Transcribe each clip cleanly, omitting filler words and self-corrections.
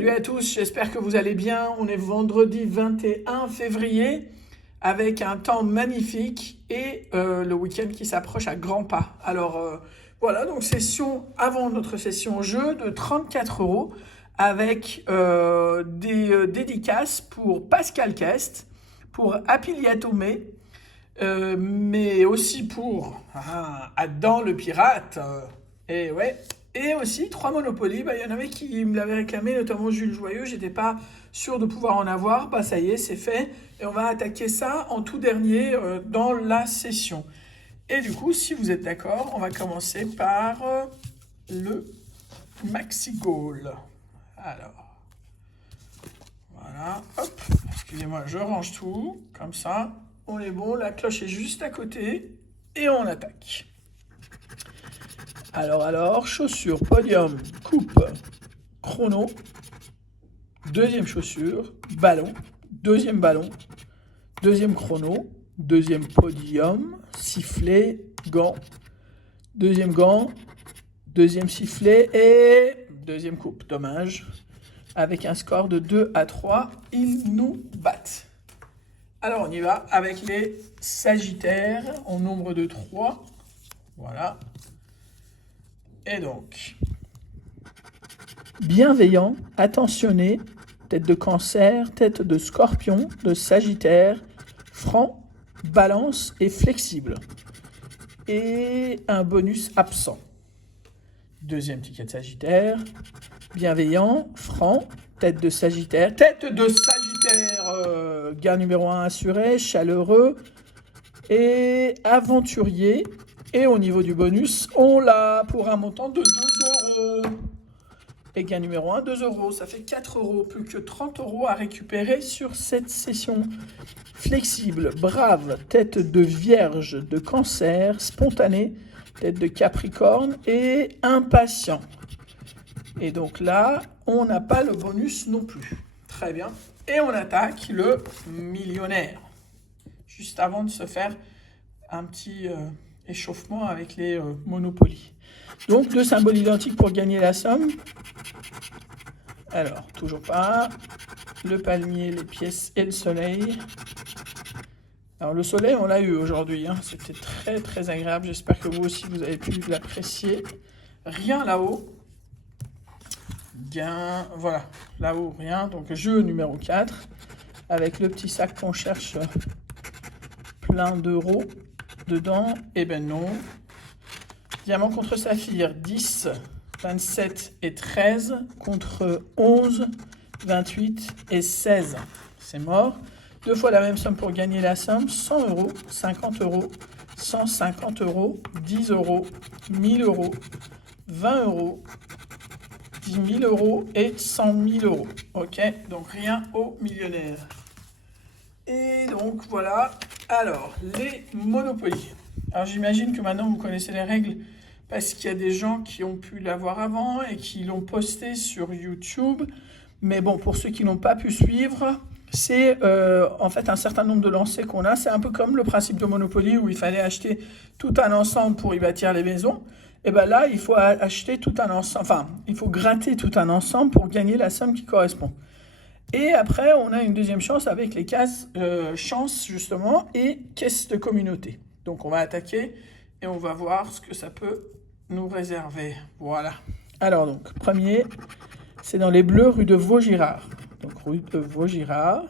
Salut à tous, j'espère que vous allez bien. On est vendredi 21 février avec un temps magnifique et le week-end qui s'approche à grands pas. Alors voilà, donc session avant notre session jeu de 34 € avec des dédicaces pour Pascal Kest, pour Apiliatome, mais aussi pour Adam le pirate. Et ouais. Et aussi, 3 Monopoly, il y en avait qui me l'avaient réclamé, notamment Jules Joyeux, j'étais pas sûr de pouvoir en avoir, ça y est, c'est fait, et on va attaquer ça en tout dernier dans la session. Et du coup, si vous êtes d'accord, on va commencer par le Maxi Goal. Alors, voilà, hop, excusez-moi, je range tout, comme ça, on est bon, la cloche est juste à côté, et on attaque. Alors, chaussure, podium, coupe, chrono, deuxième chaussure, ballon, deuxième chrono, deuxième podium, sifflet, gant, deuxième sifflet et deuxième coupe. Dommage. Avec un score de 2-3, ils nous battent. Alors, on y va avec les Sagittaires, en nombre de 3. Voilà. Et donc, bienveillant, attentionné, tête de Cancer, tête de Scorpion, de Sagittaire, franc, balance et flexible. Et un bonus absent. Deuxième ticket de Sagittaire, bienveillant, franc, tête de Sagittaire, gain numéro 1 assuré, chaleureux et aventurier. Et au niveau du bonus, on l'a pour un montant de 2 €. Et gain numéro 1, 2 €. Ça fait 4 €. Plus que 30 € à récupérer sur cette session. Flexible, brave, tête de Vierge, de Cancer, spontané, tête de Capricorne et impatient. Et donc là, on n'a pas le bonus non plus. Très bien. Et on attaque le millionnaire. Juste avant de se faire un petit échauffement avec les Monopoly. Donc, 2 symboles identiques pour gagner la somme. Alors, toujours pas. Le palmier, les pièces et le soleil. Alors, le soleil, on l'a eu aujourd'hui. C'était très, très agréable. J'espère que vous aussi, vous avez pu l'apprécier. Rien là-haut. Gain, voilà. Là-haut, rien. Donc, jeu numéro 4. Avec le petit sac qu'on cherche plein d'euros dedans. Eh ben non. Diamant contre saphir, 10, 27 et 13 contre 11, 28 et 16. C'est mort. 2 fois la même somme pour gagner la somme. 100 €, 50 €, 150 €, 10 €, 1000 €, 20 €, 10 000 € et 100 000 €. Ok, donc rien au millionnaire. Et donc voilà. Alors, les Monopoly. Alors j'imagine que maintenant vous connaissez les règles parce qu'il y a des gens qui ont pu l'avoir avant et qui l'ont posté sur YouTube. Mais bon, pour ceux qui n'ont pas pu suivre, c'est en fait un certain nombre de lancers qu'on a. C'est un peu comme le principe de Monopoly où il fallait acheter tout un ensemble pour y bâtir les maisons. Et bien là, il faut acheter tout un ensemble, enfin, il faut gratter tout un ensemble pour gagner la somme qui correspond. Et après, on a une deuxième chance avec les cases chance, justement, et caisse de communauté. Donc, on va attaquer et on va voir ce que ça peut nous réserver. Voilà. Alors, donc, premier, c'est dans les bleus, rue de Vaugirard. Donc, rue de Vaugirard.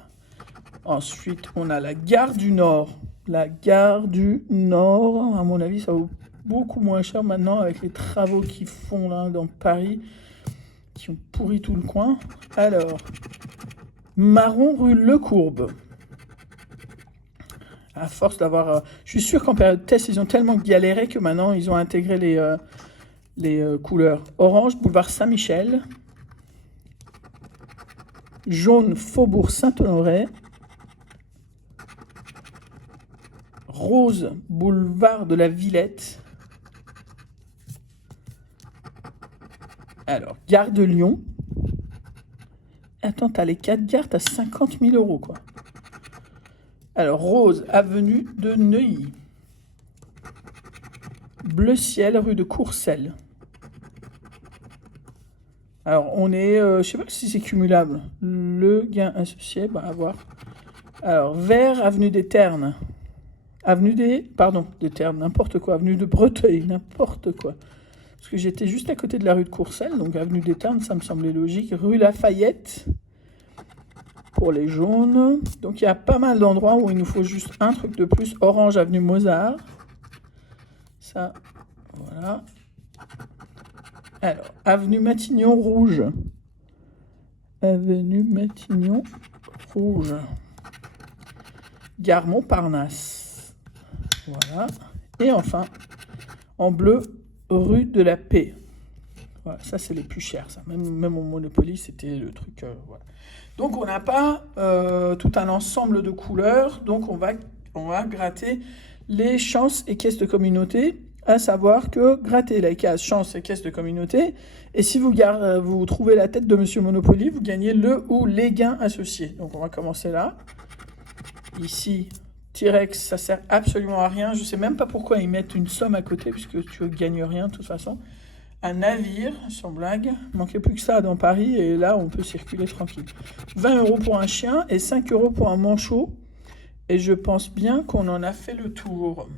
Ensuite, on a la gare du Nord. La gare du Nord, à mon avis, ça vaut beaucoup moins cher maintenant avec les travaux qu'ils font là dans Paris, qui ont pourri tout le coin. Alors, Marron rue Lecourbe. À force d'avoir... je suis sûr qu'en période de test, ils ont tellement galéré que maintenant, ils ont intégré les couleurs. Orange, boulevard Saint-Michel. Jaune, Faubourg Saint-Honoré. Rose, boulevard de la Villette. Alors, gare de Lyon. Attends, t'as les 4 gares, t'as 50 000 €, quoi. Alors, Rose, avenue de Neuilly. Bleu ciel, rue de Courcelles. Alors, on est... je sais pas si c'est cumulable. Le gain associé, bah, à voir. Alors, vert, avenue des Ternes. Avenue des... Pardon, des Ternes, n'importe quoi. Avenue de Breteuil, n'importe quoi. Parce que j'étais juste à côté de la rue de Courcelles, donc avenue des Ternes, ça me semblait logique. Rue Lafayette, pour les jaunes. Donc, il y a pas mal d'endroits où il nous faut juste un truc de plus. Orange, avenue Mozart. Ça, voilà. Alors, avenue Matignon rouge. Avenue Matignon rouge. Gare Montparnasse. Voilà. Et enfin, en bleu, rue de la Paix. Voilà, ça, c'est les plus chers. Ça. Même au Monopoly, c'était le truc. Voilà. Donc, on n'a pas tout un ensemble de couleurs. Donc, on va gratter les chances et caisses de communauté. À savoir que grattez la case chance et caisse de communauté. Et si vous trouvez la tête de Monsieur Monopoly, vous gagnez le ou les gains associés. Donc, on va commencer là. Ici, T-Rex, ça sert absolument à rien. Je sais même pas pourquoi ils mettent une somme à côté, puisque tu ne gagnes rien de toute façon. Un navire, sans blague. Il manquait plus que ça dans Paris, et là, on peut circuler tranquille. 20 € pour un chien et 5 € pour un manchot. Et je pense bien qu'on en a fait le tour.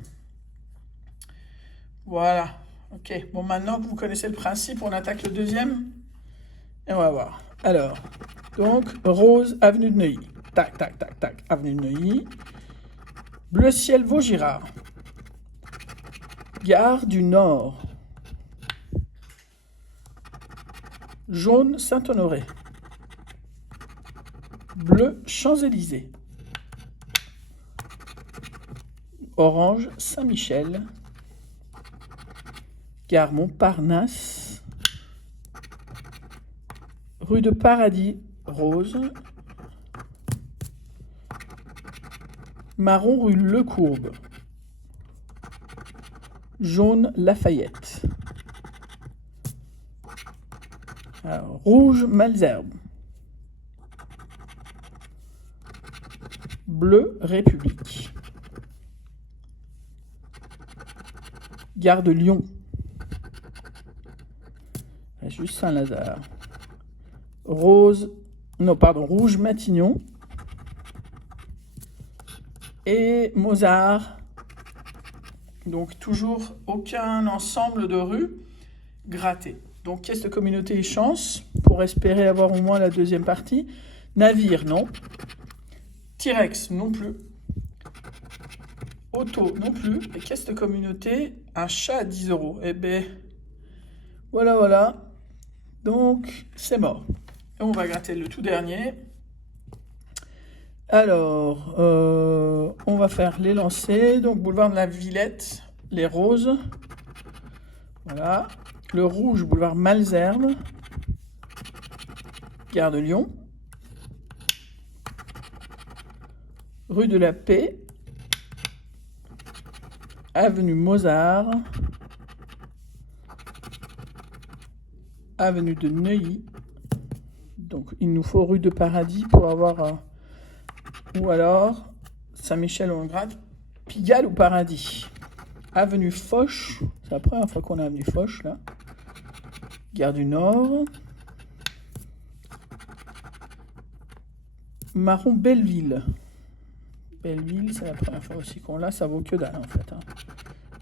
Voilà. Ok. Bon, maintenant que vous connaissez le principe, on attaque le deuxième. Et on va voir. Alors, donc, rose, avenue de Neuilly. Tac, tac, tac, tac. Avenue de Neuilly. Bleu ciel Vaugirard. Gare du Nord. Jaune Saint-Honoré. Bleu Champs-Élysées. Orange Saint-Michel. Gare Montparnasse. Rue de Paradis rose. Marron rue Lecourbe. Jaune Lafayette. Alors, rouge Malesherbes. Bleu République. Gare de Lyon. Juste Saint-Lazare. Rouge Matignon. Et Mozart. Donc toujours aucun ensemble de rues grattées. Donc caisse de communauté et chance pour espérer avoir au moins la deuxième partie. Navire, non. T-Rex, non plus. Auto, non plus. Et caisse de communauté, un chat à 10 €. Eh ben, voilà. Donc, c'est mort. Et on va gratter le tout dernier. Alors, on va faire les lancers. Donc, boulevard de la Villette, les roses. Voilà. Le rouge, boulevard Malesherbes. Gare de Lyon. Rue de la Paix. Avenue Mozart. Avenue de Neuilly. Donc, il nous faut rue de Paradis pour avoir... ou alors, Saint-Michel, on gratte. Pigalle ou Paradis. Avenue Foch. C'est la première fois qu'on a avenue Foch, là. Gare du Nord. Marron Belleville. Belleville, c'est la première fois aussi qu'on l'a. Ça vaut que dalle, en fait. Hein.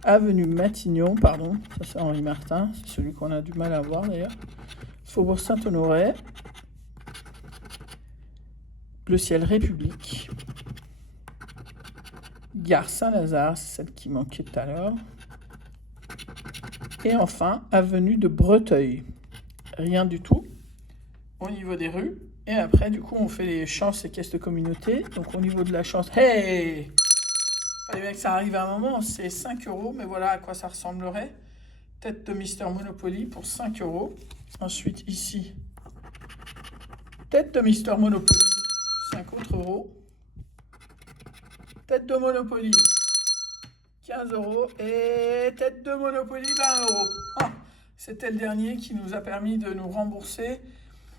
Avenue Matignon, pardon. Ça, c'est Henri Martin. C'est celui qu'on a du mal à voir, d'ailleurs. Faubourg Saint-Honoré. Bleu ciel République. Gare Saint-Lazare, c'est celle qui manquait tout à l'heure. Et enfin, avenue de Breteuil. Rien du tout au niveau des rues. Et après, du coup, on fait les chances et caisses de communauté. Donc, au niveau de la chance, hey! Les mecs, ça arrive à un moment, c'est 5 €, mais voilà à quoi ça ressemblerait. Tête de Mister Monopoly pour 5 €. Ensuite, ici, tête de Mister Monopoly, 5 autres €. Tête de Monopoly, 15 €. Et tête de Monopoly, 20 €. Ah, c'était le dernier qui nous a permis de nous rembourser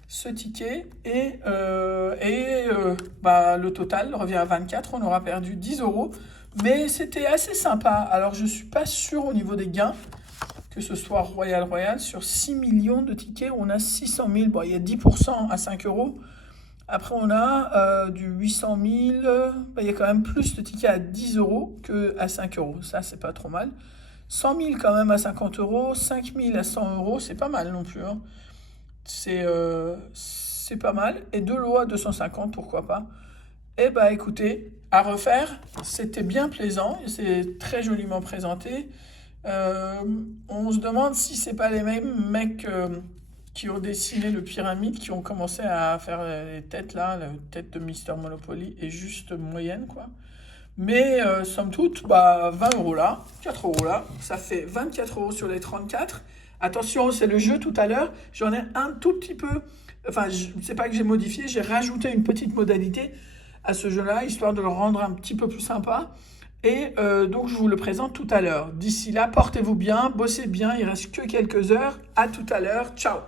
ce ticket. Et le total revient à 24. On aura perdu 10 €. Mais c'était assez sympa. Alors, je ne suis pas sûr au niveau des gains que ce soit Royal, sur 6 millions de tickets, on a 600 000. Bon, il y a 10% à 5 euros. Après, on a du 800 000. Il y a quand même plus de tickets à 10 euros qu'à 5 euros. Ça, c'est pas trop mal. 100 000 quand même à 50 euros. 5 000 à 100 euros, c'est pas mal non plus, hein. C'est pas mal. Et 2 lots à 250, pourquoi pas. Eh ben, écoutez, à refaire, c'était bien plaisant. C'est très joliment présenté. On se demande si c'est pas les mêmes mecs qui ont dessiné le pyramide, qui ont commencé à faire les têtes là, la tête de Mister Monopoly est juste moyenne quoi. Mais somme toute, bah, 20 euros là, 4 euros là, ça fait 24 euros sur les 34. Attention, c'est le jeu tout à l'heure, j'en ai un tout petit peu, enfin, c'est pas que j'ai modifié, j'ai rajouté une petite modalité à ce jeu-là, histoire de le rendre un petit peu plus sympa. Et donc, je vous le présente tout à l'heure. D'ici là, portez-vous bien, bossez bien, il reste que quelques heures. À tout à l'heure, ciao!